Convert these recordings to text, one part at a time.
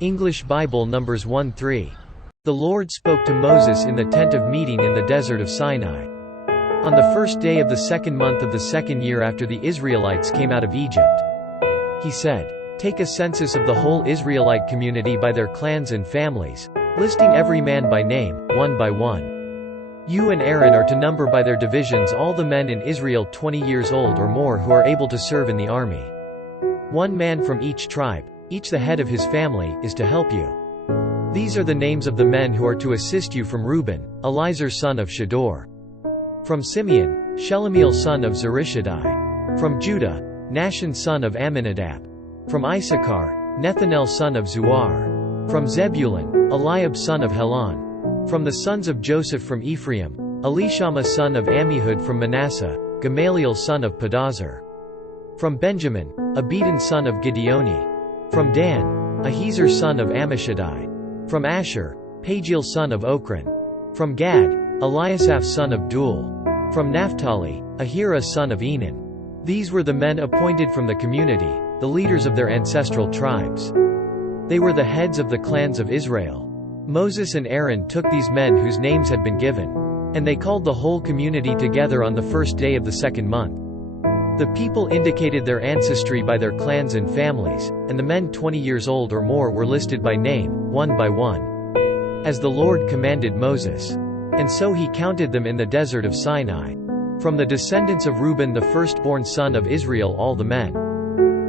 English Bible Numbers 1:3. The Lord spoke to Moses in the tent of meeting in the desert of Sinai. On the first day of the second month of the second year after the Israelites came out of Egypt. He said, "Take a census of the whole Israelite community by their clans and families, listing every man by name, one by one. You and Aaron are to number by their divisions all the men in Israel 20 years old or more who are able to serve in the army. One man from each tribe, each the head of his family, is to help you. These are the names of the men who are to assist you: from Reuben, Elizur son of Shedeur. From Simeon, Shelumiel son of Zurishaddai. From Judah, Nahshon son of Amminadab. From Issachar, Nethanel son of Zuar. From Zebulun, Eliab son of Helon. From the sons of Joseph from Ephraim, Elishama son of Ammihud. From Manasseh, Gamaliel son of Pedazur. From Benjamin, Abidan son of Gideoni. From Dan, Ahiezer son of Ammishaddai. From Asher, Pagiel son of Ochran. From Gad, Eliasaph son of Duel. From Naphtali, Ahira son of Enan. These were the men appointed from the community, the leaders of their ancestral tribes. They were the heads of the clans of Israel. Moses and Aaron took these men whose names had been given, and they called the whole community together on the first day of the second month. The people indicated their ancestry by their clans and families, and the men 20 years old or more were listed by name, one by one, as the Lord commanded Moses. And so he counted them in the desert of Sinai. From the descendants of Reuben, the firstborn son of Israel, all the men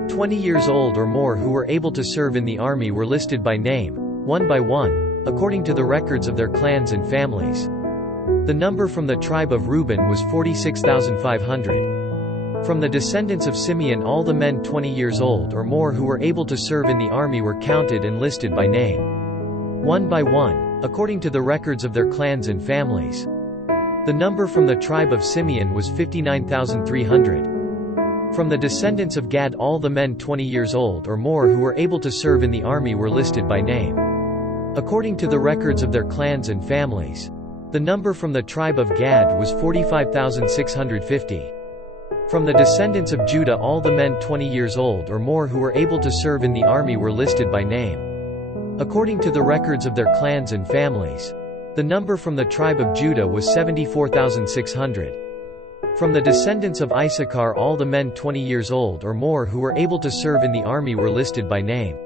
20 years old or more who were able to serve in the army were listed by name, one by one, according to the records of their clans and families. The number from the tribe of Reuben was 46,500. From the descendants of Simeon, all the men 20 years old or more who were able to serve in the army were counted and listed by name, one by one, according to the records of their clans and families. The number from the tribe of Simeon was 59,300. From the descendants of Gad, all the men 20 years old or more who were able to serve in the army were listed by name, according to the records of their clans and families. The number from the tribe of Gad was 45,650. From the descendants of Judah, all the men 20 years old or more who were able to serve in the army were listed by name, according to the records of their clans and families. The number from the tribe of Judah was 74,600. From the descendants of Issachar, all the men 20 years old or more who were able to serve in the army were listed by name,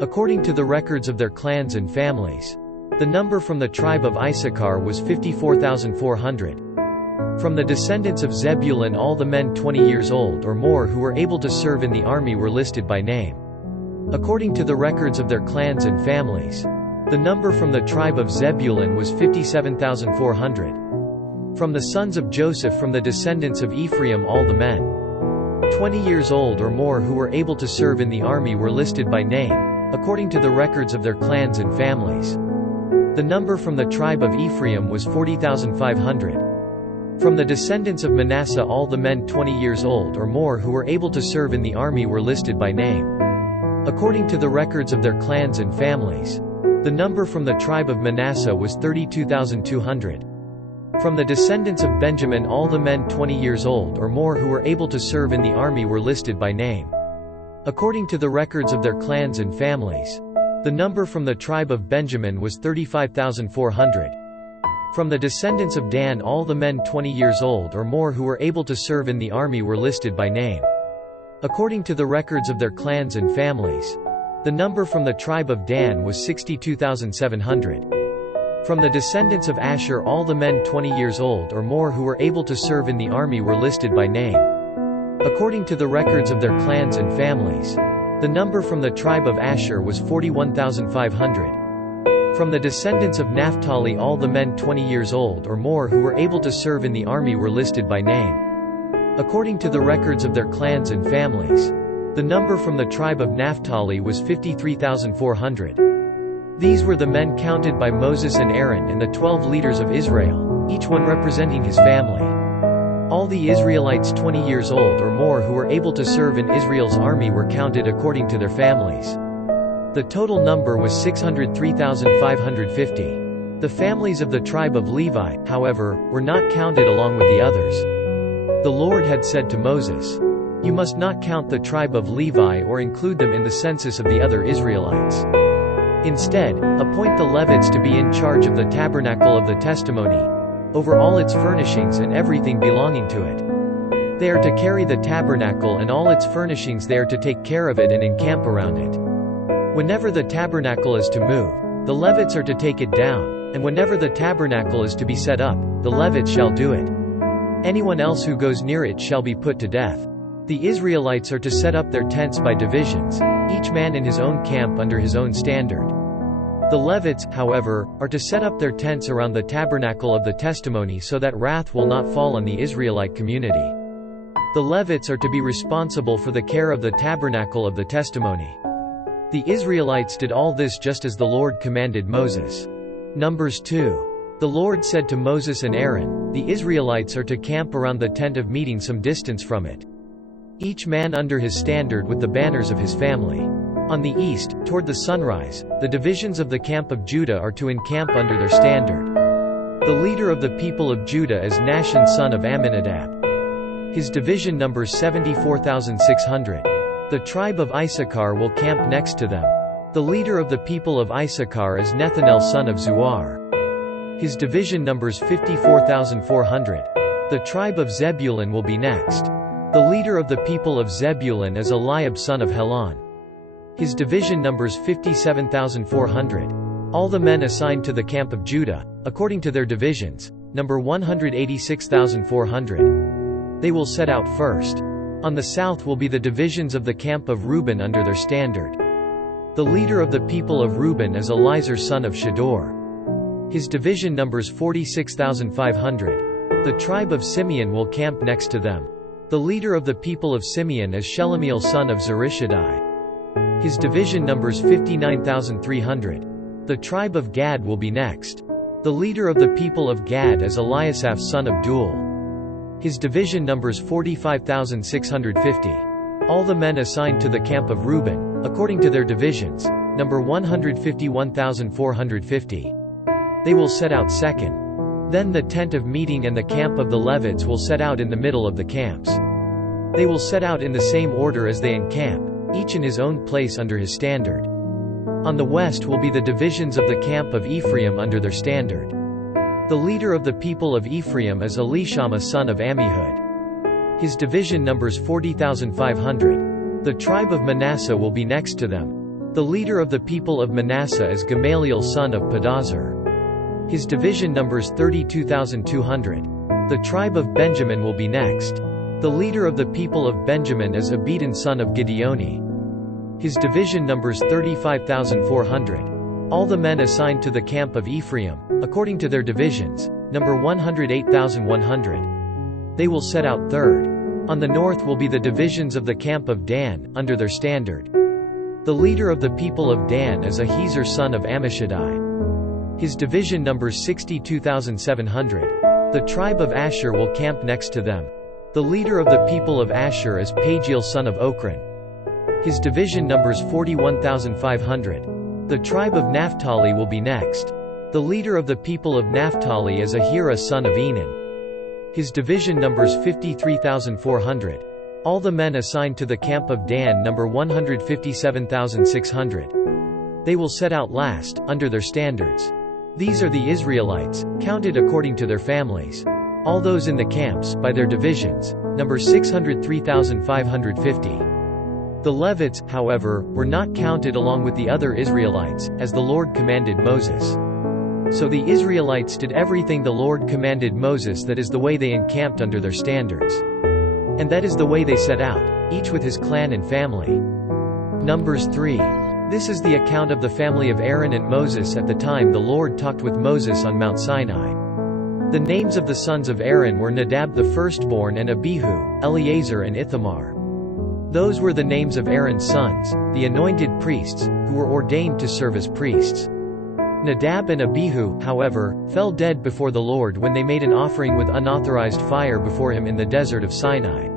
according to the records of their clans and families. The number from the tribe of Issachar was 54,400. From the descendants of Zebulun, all the men 20 years old or more who were able to serve in the army were listed by name, according to the records of their clans and families. The number from the tribe of Zebulun was 57,400. From the sons of Joseph, from the descendants of Ephraim, all the men 20 years old or more who were able to serve in the army were listed by name, according to the records of their clans and families. The number from the tribe of Ephraim was 40,500. From the descendants of Manasseh, all the men 20 years old or more who were able to serve in the army were listed by name, according to the records of their clans and families. The number from the tribe of Manasseh was 32,200. From the descendants of Benjamin, all the men 20 years old or more who were able to serve in the army were listed by name, according to the records of their clans and families. The number from the tribe of Benjamin was 35,400. From the descendants of Dan, all the men 20 years old or more who were able to serve in the army were listed by name, according to the records of their clans and families. The number from the tribe of Dan was 62,700. From the descendants of Asher, all the men 20 years old or more who were able to serve in the army were listed by name, according to the records of their clans and families. The number from the tribe of Asher was 41,500. From the descendants of Naphtali, all the men 20 years old or more who were able to serve in the army were listed by name, according to the records of their clans and families. The number from the tribe of Naphtali was 53,400. These were the men counted by Moses and Aaron and the 12 leaders of Israel, each one representing his family. All the Israelites 20 years old or more who were able to serve in Israel's army were counted according to their families. The total number was 603,550. The families of the tribe of Levi, however, were not counted along with the others. The Lord had said to Moses, "You must not count the tribe of Levi or include them in the census of the other Israelites." Instead, appoint the Levites to be in charge of the tabernacle of the testimony, over all its furnishings and everything belonging to it. They are to carry the tabernacle and all its furnishings. They are to take care of it and encamp around it. Whenever the tabernacle is to move, the Levites are to take it down, and whenever the tabernacle is to be set up, the Levites shall do it. Anyone else who goes near it shall be put to death. The Israelites are to set up their tents by divisions, each man in his own camp under his own standard. The Levites, however, are to set up their tents around the tabernacle of the testimony so that wrath will not fall on the Israelite community. The Levites are to be responsible for the care of the tabernacle of the testimony. The Israelites did all this just as the Lord commanded Moses. Numbers 2. The Lord said to Moses and Aaron, the Israelites are to camp around the tent of meeting some distance from it, each man under his standard with the banners of his family. On the east, toward the sunrise, the divisions of the camp of Judah are to encamp under their standard. The leader of the people of Judah is Nahshon son of Amminadab. His division numbers 74,600. The tribe of Issachar will camp next to them. The leader of the people of Issachar is Nethanel son of Zuar. His division numbers 54,400. The tribe of Zebulun will be next. The leader of the people of Zebulun is Eliab son of Helon. His division numbers 57,400. All the men assigned to the camp of Judah, according to their divisions, number 186,400. They will set out first. On the south will be the divisions of the camp of Reuben under their standard. The leader of the people of Reuben is Elizur son of Shedor. His division numbers 46,500. The tribe of Simeon will camp next to them. The leader of the people of Simeon is Shelumiel son of Zurishaddai. His division numbers 59,300. The tribe of Gad will be next. The leader of the people of Gad is Eliasaph son of Duel. His division numbers 45,650. All the men assigned to the camp of Reuben, according to their divisions, number 151,450. They will set out second. Then the tent of meeting and the camp of the Levites will set out in the middle of the camps. They will set out in the same order as they encamp, each in his own place under his standard. On the west will be the divisions of the camp of Ephraim under their standard. The leader of the people of Ephraim is Elishama son of Ammihud. His division numbers 40,500. The tribe of Manasseh will be next to them. The leader of the people of Manasseh is Gamaliel son of Pedazur. His division numbers 32,200. The tribe of Benjamin will be next. The leader of the people of Benjamin is Abidan son of Gideoni. His division numbers 35,400. All the men assigned to the camp of Ephraim, according to their divisions, number 108,100. They will set out third. On the north will be the divisions of the camp of Dan, under their standard. The leader of the people of Dan is Ahiezer son of Ammishaddai. His division numbers 62,700. The tribe of Asher will camp next to them. The leader of the people of Asher is Pagiel son of Okran. His division numbers 41,500. The tribe of Naphtali will be next. The leader of the people of Naphtali is Ahira son of Enan. His division numbers 53,400. All the men assigned to the camp of Dan number 157,600. They will set out last, under their standards. These are the Israelites, counted according to their families. All those in the camps, by their divisions, number 603,550. The Levites, however, were not counted along with the other Israelites, as the Lord commanded Moses. So the Israelites did everything the Lord commanded Moses, that is the way they encamped under their standards. And that is the way they set out, each with his clan and family. Numbers 3. This is the account of the family of Aaron and Moses at the time the Lord talked with Moses on Mount Sinai. The names of the sons of Aaron were Nadab the firstborn and Abihu, Eleazar and Ithamar. Those were the names of Aaron's sons, the anointed priests, who were ordained to serve as priests. Nadab and Abihu, however, fell dead before the Lord when they made an offering with unauthorized fire before him in the desert of Sinai.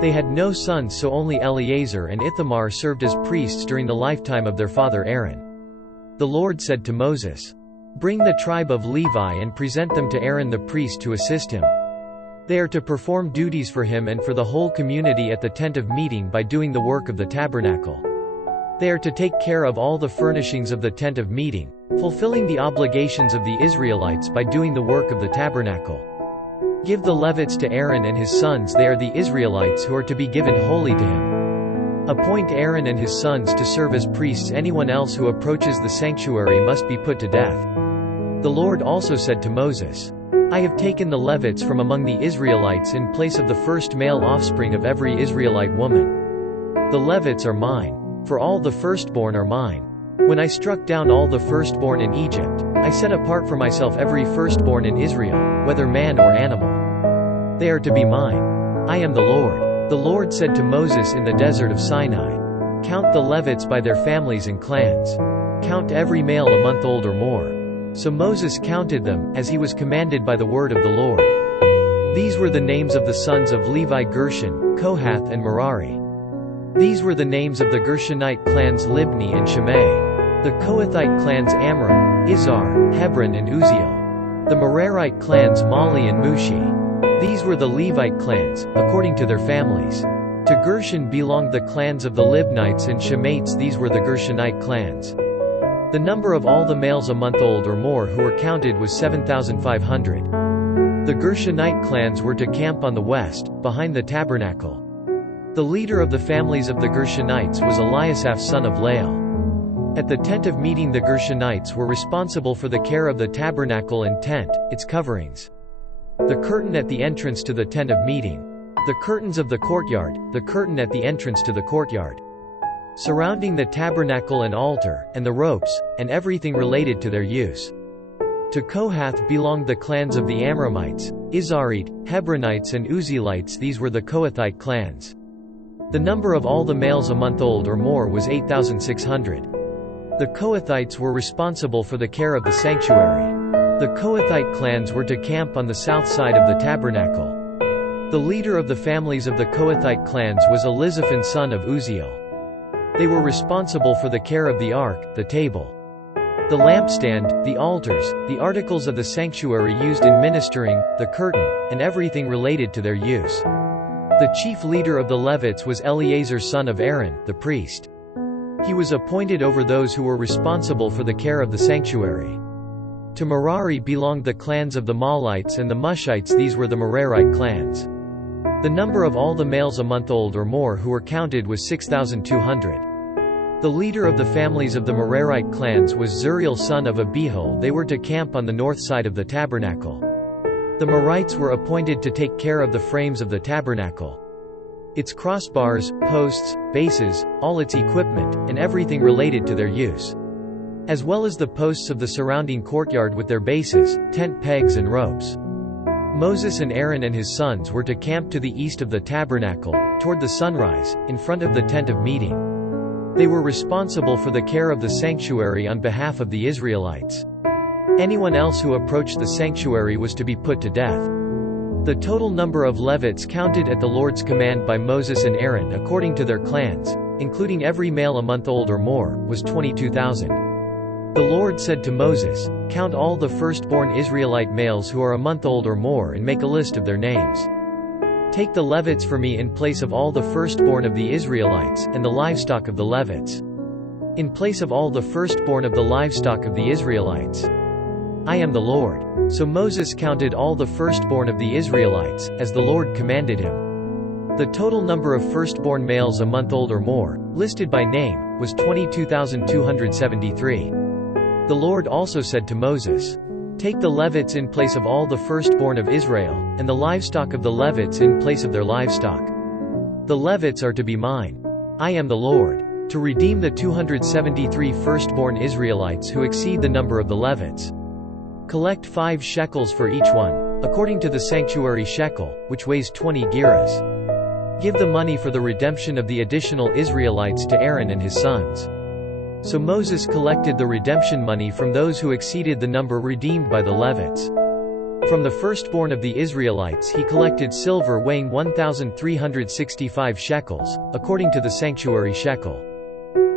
They had no sons, so only Eleazar and Ithamar served as priests during the lifetime of their father Aaron. The Lord said to Moses, "Bring the tribe of Levi and present them to Aaron the priest to assist him. They are to perform duties for him and for the whole community at the tent of meeting by doing the work of the tabernacle. They are to take care of all the furnishings of the tent of meeting, fulfilling the obligations of the Israelites by doing the work of the tabernacle. Give the Levites to Aaron and his sons, they are the Israelites who are to be given wholly to him. Appoint Aaron and his sons to serve as priests. Anyone else who approaches the sanctuary must be put to death. The Lord also said to Moses, I have taken the Levites from among the Israelites in place of the first male offspring of every Israelite woman. The Levites are mine, for all the firstborn are mine. When I struck down all the firstborn in Egypt, I set apart for myself every firstborn in Israel, whether man or animal. They are to be mine. I am the Lord. The Lord said to Moses in the desert of Sinai, Count the Levites by their families and clans. Count every male a month old or more. So Moses counted them, as he was commanded by the word of the Lord. These were the names of the sons of Levi: Gershon, Kohath and Merari. These were the names of the Gershonite clans: Libni and Shimei. The Kohathite clans: Amram, Izhar, Hebron and Uzziel. The Merarite clans: Mali and Mushi. These were the Levite clans, according to their families. To Gershon belonged the clans of the Libnites and Shimeites. These were the Gershonite clans. The number of all the males a month old or more who were counted was 7,500. The Gershonite clans were to camp on the west, behind the tabernacle. The leader of the families of the Gershonites was Eliasaph son of Lael. At the tent of meeting, the Gershonites were responsible for the care of the tabernacle and tent, its coverings. The curtain at the entrance to the tent of meeting. The curtains of the courtyard, the curtain at the entrance to the courtyard. Surrounding the tabernacle and altar, and the ropes, and everything related to their use. To Kohath belonged the clans of the Amramites, Izharite, Hebronites and Uzzielites. These were the Kohathite clans. The number of all the males a month old or more was 8,600. The Kohathites were responsible for the care of the sanctuary. The Kohathite clans were to camp on the south side of the tabernacle. The leader of the families of the Kohathite clans was Elizaphan son of Uzziel. They were responsible for the care of the ark, the table, the lampstand, the altars, the articles of the sanctuary used in ministering, the curtain, and everything related to their use. The chief leader of the Levites was Eleazar son of Aaron, the priest. He was appointed over those who were responsible for the care of the sanctuary. To Merari belonged the clans of the Malites and the Mushites. These were the Merarite clans. The number of all the males a month old or more who were counted was 6,200. The leader of the families of the Merarite clans was Zuriel son of Abihail. They were to camp on the north side of the tabernacle. The Merites were appointed to take care of the frames of the tabernacle, its crossbars, posts, bases, all its equipment, and everything related to their use, as well as the posts of the surrounding courtyard with their bases, tent pegs and ropes. Moses and Aaron and his sons were to camp to the east of the tabernacle, toward the sunrise, in front of the tent of meeting. They were responsible for the care of the sanctuary on behalf of the Israelites. Anyone else who approached the sanctuary was to be put to death. The total number of Levites counted at the Lord's command by Moses and Aaron according to their clans, including every male a month old or more, was 22,000. The Lord said to Moses, Count all the firstborn Israelite males who are a month old or more and make a list of their names. Take the Levites for me in place of all the firstborn of the Israelites, and the livestock of the Levites, in place of all the firstborn of the livestock of the Israelites. I am the Lord. So Moses counted all the firstborn of the Israelites, as the Lord commanded him. The total number of firstborn males a month old or more, listed by name, was 22,273. The Lord also said to Moses, Take the Levites in place of all the firstborn of Israel, and the livestock of the Levites in place of their livestock. The Levites are to be mine. I am the Lord, to redeem the 273 firstborn Israelites who exceed the number of the Levites. Collect 5 shekels for each one, according to the sanctuary shekel, which weighs 20 gerahs. Give the money for the redemption of the additional Israelites to Aaron and his sons. So Moses collected the redemption money from those who exceeded the number redeemed by the Levites. From the firstborn of the Israelites he collected silver weighing 1,365 shekels, according to the sanctuary shekel.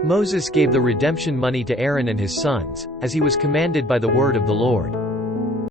Moses gave the redemption money to Aaron and his sons, as he was commanded by the word of the Lord.